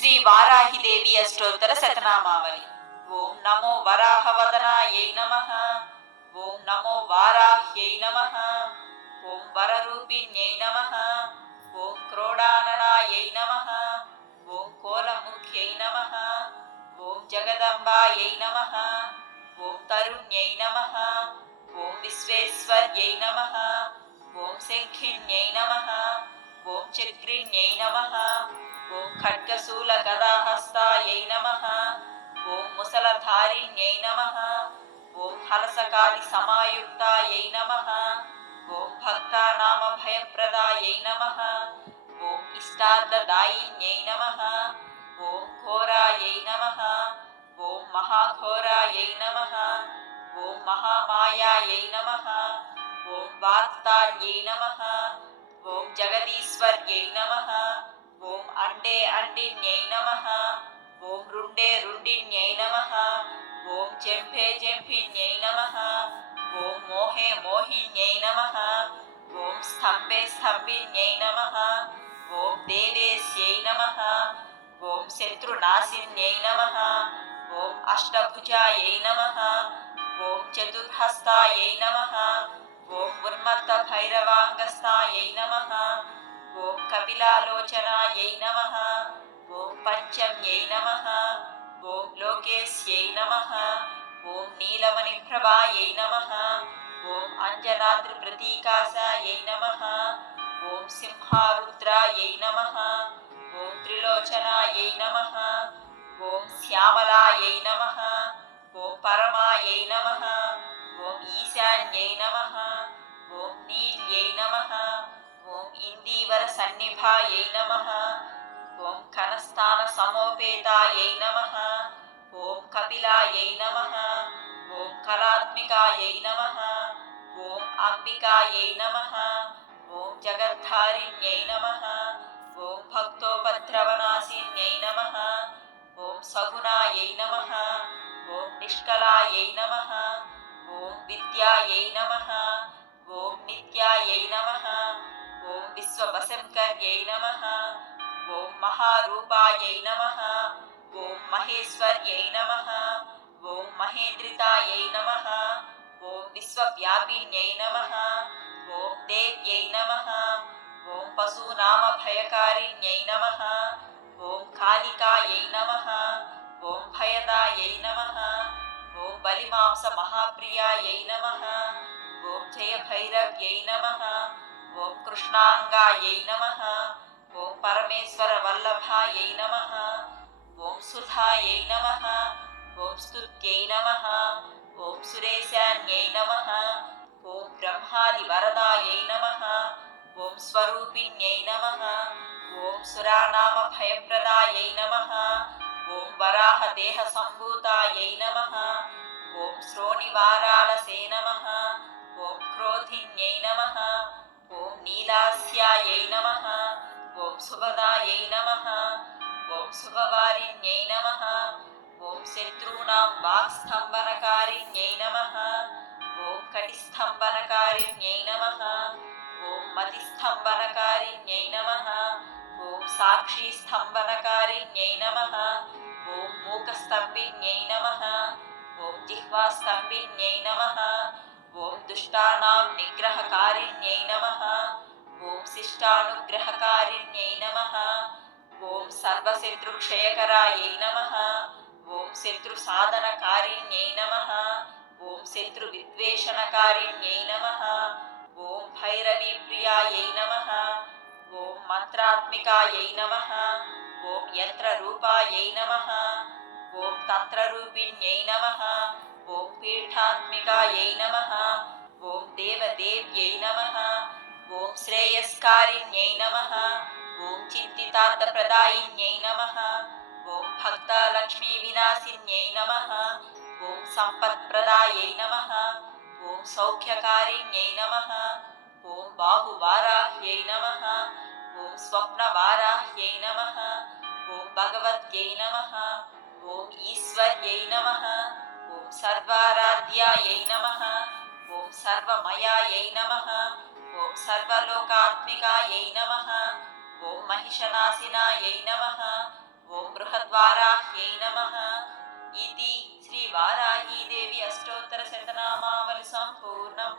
శ్రీ వారాహిదేవి అష్టోత్తర శతనామావళి. ఓం నమో వరాహవదనాయై నమః. ఓం నమో వారాహ్యై నమః. ఓం వరరూపిణ్యై నమః. ఓం క్రోడాననాయై నమః. ఓం కోలముఖ్యై నమః. ఓం జగదంబాయై నమః. ఓం తరుణ్యై నమః. ఓం విశ్వేశ్వర్యై నమః. ఓం శంఖిన్యై నమః. ఓం చక్రిణ్యై నమః. ఓం ఖడ్గశూల గదాహస్తాయై నమః. ఓం ముసలధారిణ్యై నమః. ఓం హలసకాది సమాయుక్తాయై నమః. ఓం భక్తానామ భయప్రదాయై నమః. ఓం ఇష్టార్థదాయిన్యై నమః. ఓం ఘోరాయై నమః. ఓం మహాఘోరాయై నమః. ఓం మహామాయాయై నమః. ఓం వార్తాళ్యై నమః. ఓం జగదీశ్వర్యై నమః. ఓం అండే అండిన్యై నమః. ఓం రుండే రుండిన్యై నమః. ఓం జంభే జంభిన్యై నమః. ఓం మోహే మోహిన్యై నమః. ఓం స్తంభే స్తంభిన్యై నమః. ఓం దేవేశ్యై నమః. ఓం శత్రునాశిన్యై నమః. ఓం అష్టభుజాయై నమః. ఓం చతుర్హస్తాయై నమః. ఓం ఉన్మత్త భైరవాంగస్తాయై నమః. ఓం కపిలాలోచనాయై నమః. ఓం పంచమ్యై నమః. ఓం లోకేశ్యై నమః. ఓం నీలమణిప్రభాయై నమః. ఓం అంజనాద్రి ప్రతీకాశాయై నమః. ఓం సింహారుద్రాయై నమః. ఓం త్రిలోచనాయై నమః. ఓం శ్యామలాయై నమః. ఓం పరమాయై నమః. ఓం ఈశాన్యై నమః. ఓం నీల్యై నమః. ఓం ఇందీవర సన్నిభాయై నమః. ఓం కనస్థాన సమోపేతాయై నమః. ఓం కపిలాయై నమః. ఓం కళాత్మికాయై నమః. ఓం అంబికాయై నమః. ఓం జగద్ధారిణ్యై నమః. ఓం భక్తోపద్రవనాశిన్యై నమః. ఓం సగుణాయై నమః. ఓం నిష్కలాయై నమః. ఓం విద్యాయై నమః. ఓం నిత్యాయై నమః. ఓం విశ్వవశంకర్యై నమః. ఓం మహారూపాయై నమః. ఓం మహేశ్వర్యై నమః. ఓం మహేంద్రితాయై నమః. ఓం విశ్వవ్యాపిన్యై నమః. ఓం దేవ్యై నమః. ఓం పశూనామ భయకారిణ్యై నమః. ఓం కాళికాయై నమః. ఓం భయదాయై నమః. ఓం బలిమాంస మహాప్రియాయై నమః. ఓం జయ భైరవ్యై నమః. ఓం కృష్ణాంగాయై నమః. ఓం పరమేశ్వర వల్లభాయై నమః. ఓం సుధాయై నమః. ఓం స్తుత్యై నమః. ఓం సురేశాన్యై నమః. ఓం బ్రహ్మాది వరదాయై నమః. ఓం స్వరూపిణ్యై నమః. ఓం సురానామ భయప్రదాయై నమః. ఓం వరాహ దేహ సంభూతాయై నమః. ఓం శ్రోణివారాలసే నమః. ఓం క్రోధిన్యై నమః. ఓం నీలాస్యాయై నమః. ఓం శుభదాయై నమః. ఓం శుభవారిణ్యై నమః. ఓం శత్రూణాం వాక్స్తంభనకారిణ్యై నమః. ఓం కటిస్తంభనకారిణ్యై నమః. ఓం మతిస్తంభనకారిణ్యై నమః. ఓం సాక్షిస్తంభనకారిణ్యై నమః. ఓం మూకస్తంభిన్యై నమః. ఓం జిహ్వాస్తంభిన్యై నమః. ఓం దుష్టానాం నిగ్రహకారిణ్యై నమః. ఓం శిష్టానుగ్రహకారిణ్యై నమః. ఓం సర్వశత్రుక్షయకరాయై నమః. ఓం శత్రుసాధనకారిణ్యై నమః. ఓం శత్రువిద్వేషణకారిణ్యై నమః. ఓం భైరవీప్రియాయై నమః. ఓం మంత్రాత్మికాయై నమః. ఓం యంత్రరూపాయై నమః. ఓం తంత్రరూపిణ్యై నమః. ఓం పీఠాత్మికాయై నమః. ఓం దేవదేవ్యై నమః. ఓం శ్రేయస్కారిణ్యై నమః. ఓం చింతితార్థప్రదాయిన్యై నమః. ఓం భక్తలక్ష్మీ వినాశిన్యై నమః. ఓం సంపత్ప్రదాయై నమః. ఓం సౌఖ్యకారిణ్యై నమః. ఓం బాహువారాహ్యై నమః. ఓం స్వప్నవారాహ్యై నమః. ఓం భగవత్యై నమః. ఓం ఈశ్వర్యై నమః. ఓం సర్వారాధ్యాయై నమః. ఓం సర్వమయాయై నమః. ఓం సర్వలోకాత్మికాయై నమః. ఓం మహిషనాశినాయై నమః. ఓం బృహద్వారాహ్యై నమః. ఇది శ్రీ వారాహీదేవి అష్టోత్తర శతనామావళి సంపూర్ణం.